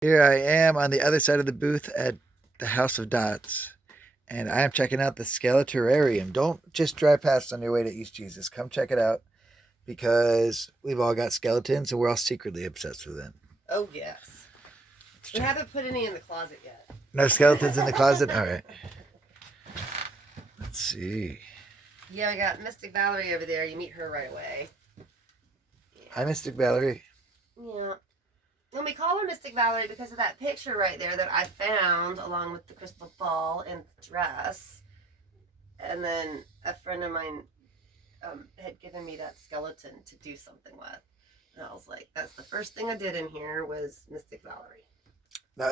Here I am on the other side of the booth at the House of Dots, and I am checking out the Skeleterrarium. Don't just drive past on your way to East Jesus. Come check it out because we've all got skeletons and we're all secretly obsessed with them. Oh, yes. We haven't put any in the closet yet. No skeletons in the closet? All right. Let's see. Yeah, we got Mystic Valerie over there. You meet her right away. Yeah. Hi, Mystic Valerie. Yeah. And we call her Mystic Valerie because of that picture right there that I found along with the crystal ball and dress. And then a friend of mine had given me that skeleton to do something with. And I was like, that's the first thing I did in here was Mystic Valerie. Now,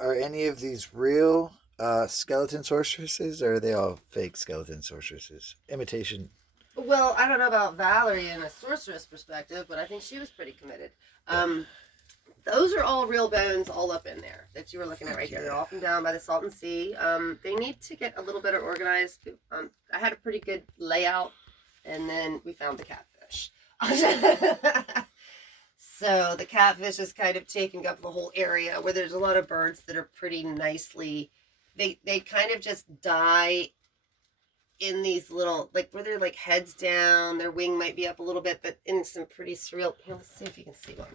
are any of these real skeleton sorceresses, or are they all fake skeleton sorceresses? Imitation. Well, I don't know about Valerie in a sorceress perspective, but I think she was pretty committed. Those are all real bones all up in there that you were looking at right here. They're all from down by the Salton Sea. They need to get a little better organized. I had a pretty good layout, and then we found the catfish. So the catfish is kind of taking up the whole area where there's a lot of birds that are pretty nicely. They kind of just die in these little, like where they're like heads down. Their wing might be up a little bit, but in some pretty surreal. Here, let's see if you can see one.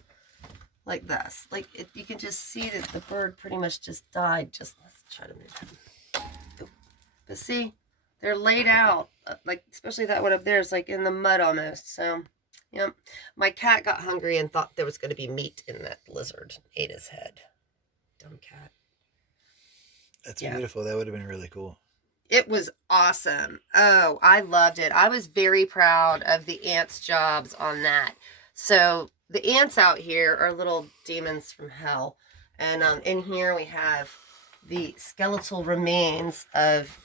Like this. Like you can just see that the bird pretty much just died. Let's try to move him. But see, they're laid out. Like, especially that one up there is like in the mud almost. So, yeah. My cat got hungry and thought there was going to be meat in that lizard. Ate his head. Dumb cat. That's beautiful. That would have been really cool. It was awesome. Oh, I loved it. I was very proud of the ants' jobs on that. So the ants out here are little demons from hell. And in here we have the skeletal remains of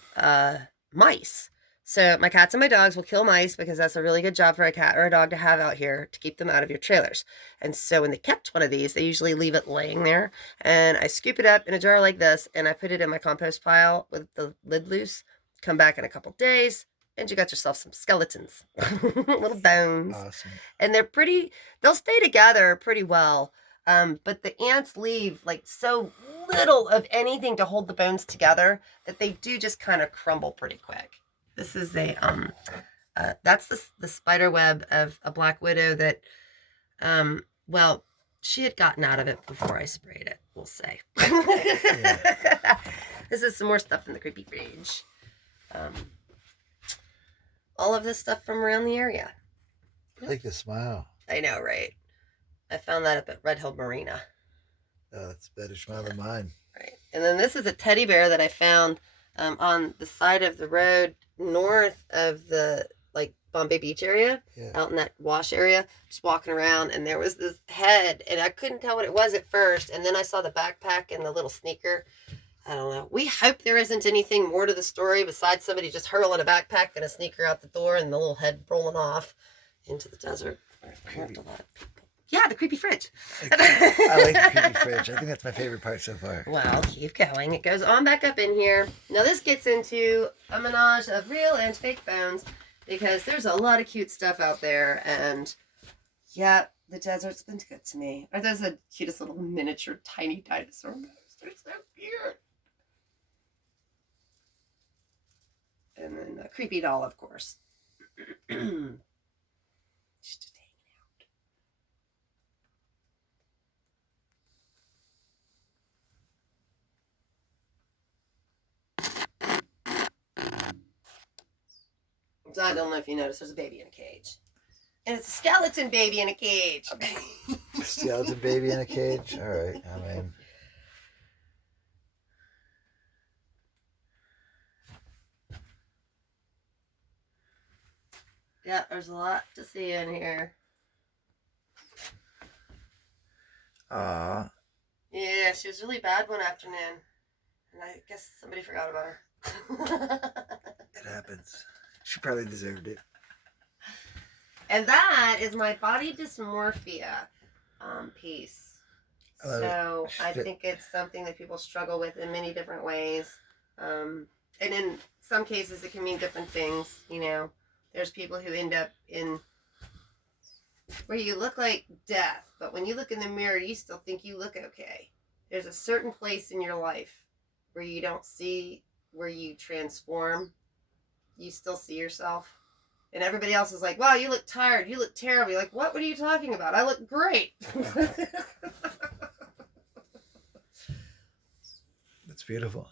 mice. So my cats and my dogs will kill mice because that's a really good job for a cat or a dog to have out here to keep them out of your trailers. And so when they catch one of these, they usually leave it laying there. And I scoop it up in a jar like this, and I put it in my compost pile with the lid loose. Come back in a couple days, and you got yourself some skeletons. Little bones. Awesome. And they'll stay together pretty well. But the ants leave like so little of anything to hold the bones together that they do just kind of crumble pretty quick. This is that's the spider web of a black widow that, well, she had gotten out of it before I sprayed it, we'll say. Yeah. This is some more stuff in the creepy fridge. All of this stuff from around the area. I like the smile. I know, right? I found that up at Red Hill Marina. Oh, that's a better smile than mine. Right. And then this is a teddy bear that I found on the side of the road north of the Bombay Beach area, out in that wash area, just walking around, and there was this head, and I couldn't tell what it was at first, and then I saw the backpack and the little sneaker. I don't know. We hope there isn't anything more to the story besides somebody just hurling a backpack and a sneaker out the door and the little head rolling off into the desert. Yeah, the creepy fridge. I like the creepy fridge. I think that's my favorite part so far. Well, keep going. It goes on back up in here. Now this gets into a menage of real and fake bones because there's a lot of cute stuff out there. And yeah, the desert's been good to me. Or there's the cutest little miniature tiny dinosaur bones. They're so cute. And then a creepy doll, of course. She's just So I don't know if you noticed, there's a baby in a cage. And it's a skeleton baby in a cage. Skeleton baby in a cage? All right. I mean... Yeah, there's a lot to see in here. Yeah, she was really bad one afternoon. And I guess somebody forgot about her. It happens. She probably deserved it. And that is my body dysmorphia piece. So I think it's something that people struggle with in many different ways. And in some cases, it can mean different things, you know. There's people who end up in where you look like death, but when you look in the mirror, you still think you look okay. there's a certain place in your life where you don't see where you transform. You still see yourself. And everybody else is like, wow, you look tired. You look terrible. You're like, what? What are you talking about? I look great. That's beautiful.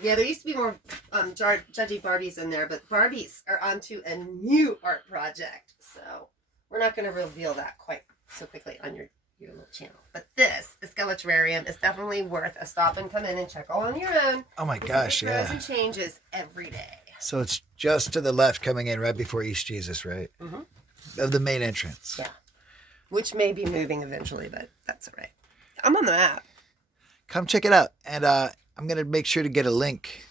Yeah, there used to be more judgy Barbies in there, but Barbies are onto a new art project. So we're not going to reveal that quite so quickly on your little channel. But this, the Skeleterrarium, is definitely worth a stop and come in and check all on your own. Oh my gosh, It grows yeah. and changes every day. So it's just to the left coming in right before East Jesus, right? Mm-hmm. Of the main entrance. Yeah. Which may be moving eventually, but that's all right. I'm on the map. Come check it out. And I'm going to make sure to get a link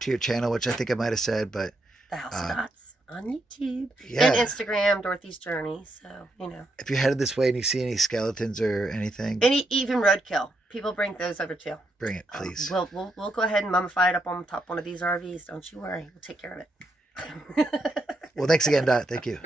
to your channel, which I think I might have said, but... The House of Dots on YouTube. Yeah. And Instagram, Dorothy's Journey. So, you know. If you're headed this way and you see any skeletons or anything... Even roadkill. People bring those over too. Bring it, please. We'll go ahead and mummify it up on top one of these RVs. Don't you worry. We'll take care of it. Well, thanks again, Dot. Thank you.